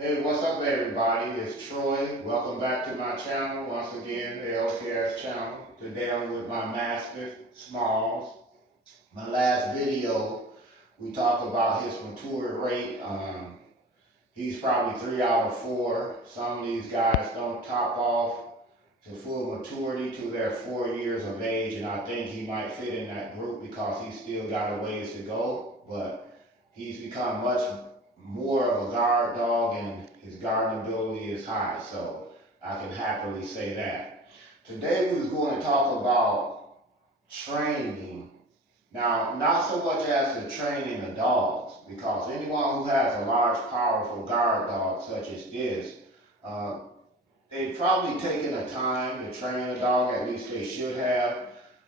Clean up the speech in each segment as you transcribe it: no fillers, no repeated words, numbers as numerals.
Hey, what's up everybody? It's Troy. Welcome back to my channel. Once again, the L.T.S channel. Today I'm with my Mastiff, Smalls. My last video, we talked about his mature rate. He's probably 3 out of 4. Some of these guys don't top off to full maturity till they're 4 years of age, and I think he might fit in that group because he's still got a ways to go, but he's become much more of a guard dog and his guarding ability is high, so I can happily say that. Today we was going to talk about training. Now, not so much as the training of dogs, because anyone who has a large, powerful guard dog such as this, uh, they've probably taken the time to train a dog, at least they should have.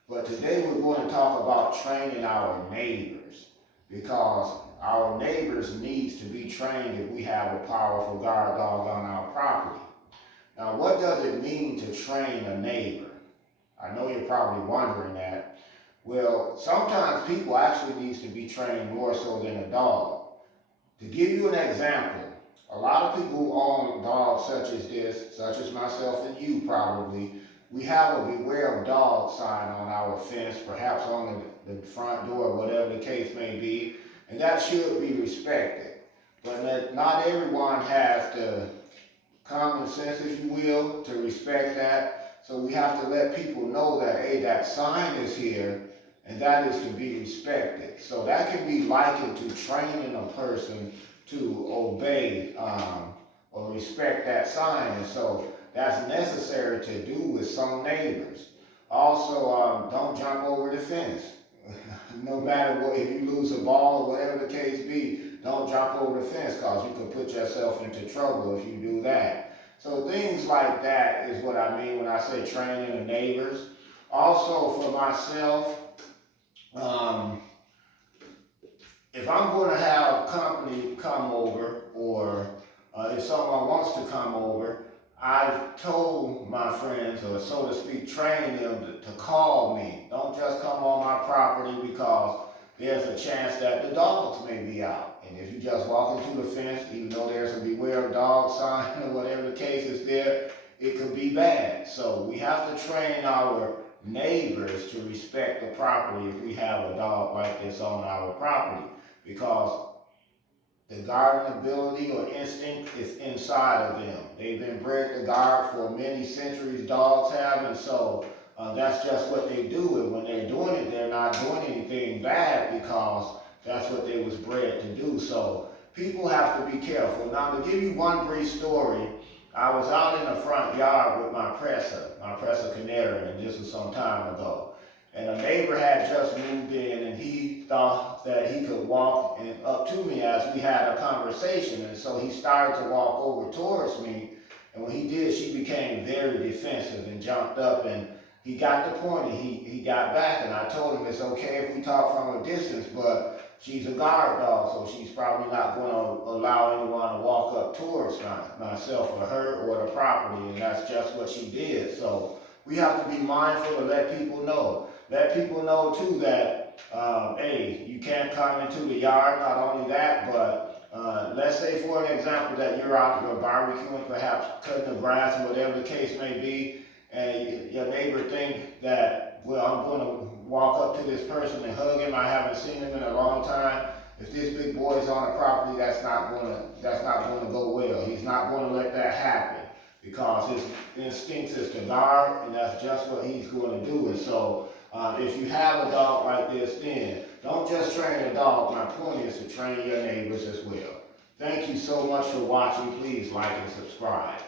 But today we're going to talk about training our neighbors, because our neighbors needs to be trained if we have a powerful guard dog on our property. Now, what does it mean to train a neighbor? I know you're probably wondering that. Well, sometimes people actually needs to be trained more so than a dog. To give you an example, a lot of people who own dogs such as this, such as myself and you probably, we have a beware of dog sign on our fence, perhaps on the front door, whatever the case may be, and that should be respected. But not everyone has the common sense, if you will, to respect that. So we have to let people know that, hey, that sign is here, and that is to be respected. So that can be likened to training a person to obey or respect that sign. And so that's necessary to do with some neighbors. Also, don't jump over the fence. No matter what, if you lose a ball or whatever the case be, don't jump over the fence because you can put yourself into trouble if you do that. So things like that is what I mean when I say training the neighbors. Also for myself, if I'm going to have company come over, or if someone wants to come over, I've told my friends, or so to speak, train them to call me. Don't just come on my property because there's a chance that the dogs may be out. And if you just walk into the fence, even though there's a beware of dog sign or whatever the case is there, it could be bad. So we have to train our neighbors to respect the property if we have a dog like this on our property, because the guarding ability or instinct is inside of them. They've been bred to guard for many centuries, dogs have, and so that's just what they do. And when they're doing it, they're not doing anything bad because that's what they was bred to do. So people have to be careful. Now, to give you one brief story, I was out in the front yard with my Pressa Canary, and this was some time ago. And a neighbor had just moved in, and he thought that he could walk up to me as we had a conversation. And so he started to walk over towards me. And when he did, she became very defensive and jumped up, and he got the point, and he got back. And I told him it's okay if we talk from a distance, but she's a guard dog, so she's probably not going to allow anyone to walk up towards myself or her or the property. And that's just what she did. So we have to be mindful to let people know. Let people know too that, hey, you can't come into the yard. Not only that, but let's say for an example that you're out, you're barbecuing, perhaps cutting the grass, or whatever the case may be, and your neighbor think that, well, I'm going to walk up to this person and hug him. I haven't seen him in a long time. If this big boy is on the property, that's not going to go well. He's not going to let that happen, because his instincts is to guard, and that's just what he's going to do. And so if you have a dog like this, then don't just train a dog. My point is to train your neighbors as well. Thank you so much for watching. Please like and subscribe.